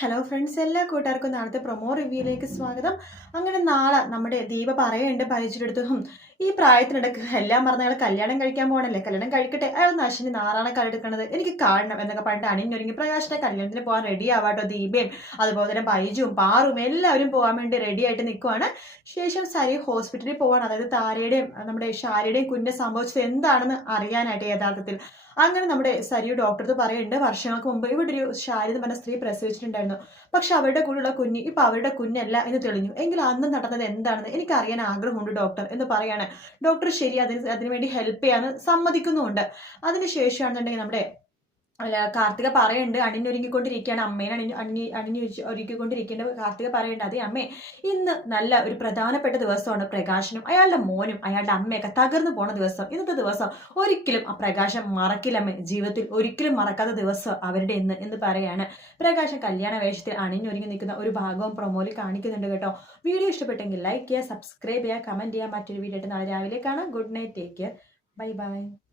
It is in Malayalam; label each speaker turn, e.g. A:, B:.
A: ഹലോ ഫ്രണ്ട്സ് എല്ലാ കൂട്ടുകാർക്കും നാളത്തെ പ്രൊമോ റിവ്യൂയിലേക്ക് സ്വാഗതം. അങ്ങനെ നാളെ നമ്മുടെ ദീപ പറയുന്നുണ്ട് പൈച്ചിട്ടെടുത്തും ഈ പ്രായത്തിനിടക്ക് എല്ലാം പറഞ്ഞ അയാൾ കല്യാണം കഴിക്കാൻ പോകണല്ലേ കല്യാണം കഴിക്കട്ടെ. അയാൾ നശിനി നാറാണ് കല്ലെടുക്കണത്. എനിക്ക് കാണണം എന്നൊക്കെ പറഞ്ഞിട്ട് അണിഞ്ഞൊരുങ്ങി പ്രകാശിന്റെ കല്യാണത്തിന് പോകാൻ റെഡി ആവാട്ടോ ദീപയും അതുപോലെ തന്നെ ബൈജുവും പാറും എല്ലാവരും പോകാൻ വേണ്ടി റെഡി ആയിട്ട് നിൽക്കുവാണ് ശേഷം സരി ഹോസ്പിറ്റലിൽ പോവാണ്. അതായത് താരയുടെയും നമ്മുടെ ഷാരയുടെയും കുഞ്ഞിന്റെ സംഭവിച്ചത് എന്താണെന്ന് അറിയാനായിട്ട് യഥാർത്ഥത്തിൽ. അങ്ങനെ നമ്മുടെ സരിയു ഡോക്ടർക്ക് പറയുന്നുണ്ട്. വർഷങ്ങൾക്ക് മുമ്പ് ഇവിടെ ഒരു എന്ന് പറഞ്ഞ സ്ത്രീ പ്രസവിച്ചിട്ടുണ്ടായിരുന്നു. പക്ഷെ അവരുടെ കൂടെയുള്ള കുഞ്ഞ് ഇപ്പൊ അവരുടെ കുഞ്ഞല്ല എന്ന് തെളിഞ്ഞു. എങ്കിൽ അന്ന് നടന്നത് എന്താണെന്ന് എനിക്ക് അറിയാൻ ആഗ്രഹമുണ്ട് ഡോക്ടർ എന്ന് പറയാണ്. ഡോക്ടർ ശരി അതിന് അതിനുവേണ്ടി ഹെൽപ്പ് ചെയ്യാന്ന് സമ്മതിക്കുന്നുമുണ്ട്. അതിനുശേഷമാണെന്നുണ്ടെങ്കിൽ നമ്മുടെ അല്ല കാർത്തിക പറയുന്നുണ്ട് അണിഞ്ഞൊരുങ്ങിക്കൊണ്ടിരിക്കുകയാണ് അമ്മേനെ അണിഞ്ഞ് അണിഞ്ഞ് അണിഞ്ഞ് ഒരുക്കിക്കൊണ്ടിരിക്കേണ്ട കാർത്തിക പറയുന്നുണ്ട് അതേ അമ്മേ ഇന്ന് നല്ല ഒരു പ്രധാനപ്പെട്ട ദിവസമാണ് പ്രകാശനും അയാളുടെ മോനും അയാളുടെ അമ്മയൊക്കെ തകർന്നു പോണ ദിവസം. ഇന്നത്തെ ദിവസം ഒരിക്കലും ആ പ്രകാശം മറക്കില്ലമ്മേ ജീവിതത്തിൽ ഒരിക്കലും മറക്കാത്ത ദിവസം അവരുടെ ഇന്ന് എന്ന് പറയാണ്. പ്രകാശം കല്യാണ വേഷത്തിൽ അണിഞ്ഞൊരുങ്ങി നിൽക്കുന്ന ഒരു ഭാഗവും പ്രൊമോയിൽ കാണിക്കുന്നുണ്ട് കേട്ടോ. വീഡിയോ ഇഷ്ടപ്പെട്ടെങ്കിൽ ലൈക്ക് ചെയ്യുക സബ്സ്ക്രൈബ് ചെയ്യുക കമന്റ് ചെയ്യുക. മറ്റൊരു വീഡിയോ ആയിട്ട് നാളെ രാവിലെ കാണാം. Good night take care bye bye